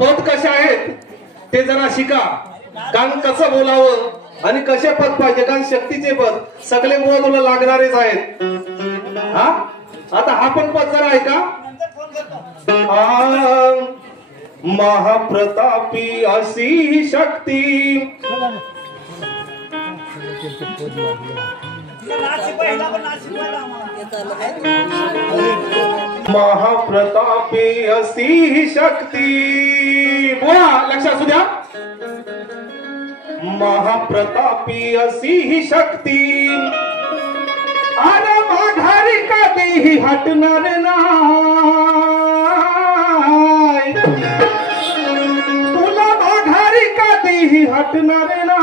पद कसे आहेत ते जरा शिका. कारण कसं बोलावं आणि कसे पद पाहिजे. कारण शक्तीचे पद सगळे बुवा तुला लागणारेच आहेत. हा आता हा पण पद जरा ऐका. महाप्रतापी अशी शक्ती महाप्रतापी अशी शक्ती. बोला लक्षात असू द्या. महाप्रतापी अशी शक्ती अरे माघारी कधीही हटणार नाही. तुला माघारी कधीही हटणार नाही.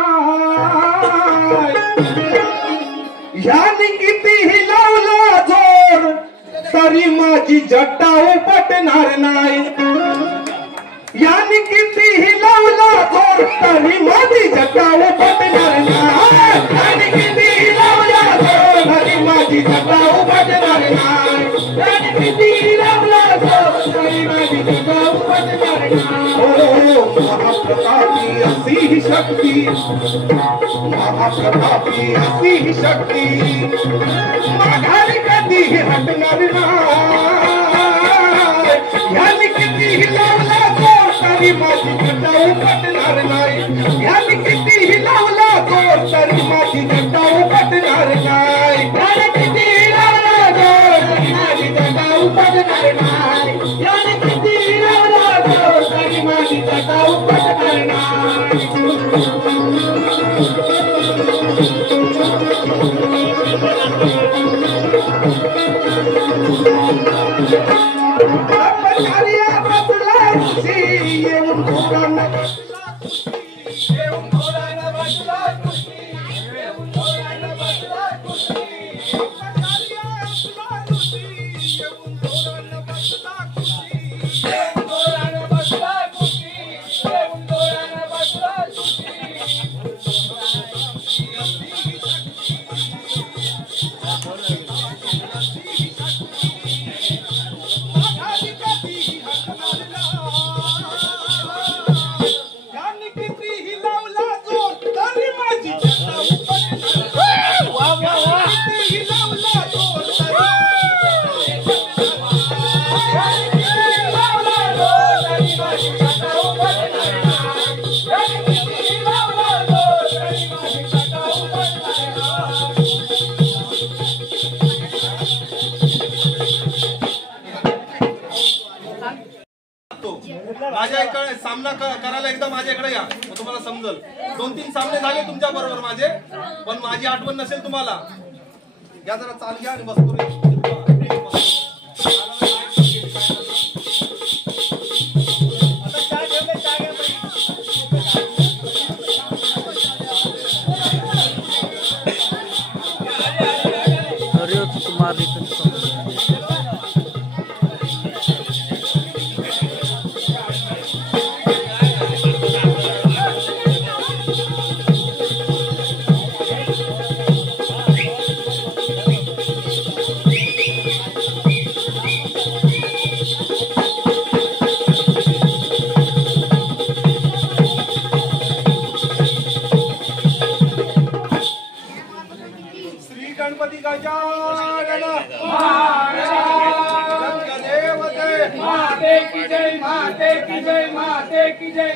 यानी कितीही लावला जोर तरी माझी जट्टा उपटणार नाही. यानी कितीही लावला जोर तरी माझी जट्टा उपटणार नाही. यानी कितीही लावला जोर तरी माझी जट्टा उपटणार नाही. यानी कितीही लावला जोर तरी माझी जट्टा उपटणार नाही. महाप्रतापी अशी शक्ती महाप्रतापी अशी शक्ती माघारी कधीही हटणार नाही. यानी कितीही लावला जोर तरी माझी जट्टा उपटणार नाही. यानी कितीही लावला जोर तरी माझी जट्टा उपटणार नाही. यानी कितीही लावला जोर तरी माझी जट्टा उपटणार नाही. यानी कितीही लावला जोर तरी माझी जट्टा उपटणार नाही. माझ्या सामना करायला एकदा माझ्याकडे या, तुम्हाला समजल. 2-3 सामने झाले तुमच्या बरोबर माझे, पण माझी आठवण नसेल तुम्हाला. या जरा चाल घ्या आणि बस गणपती गजानन माते की जय, माते की जय, माते की जय.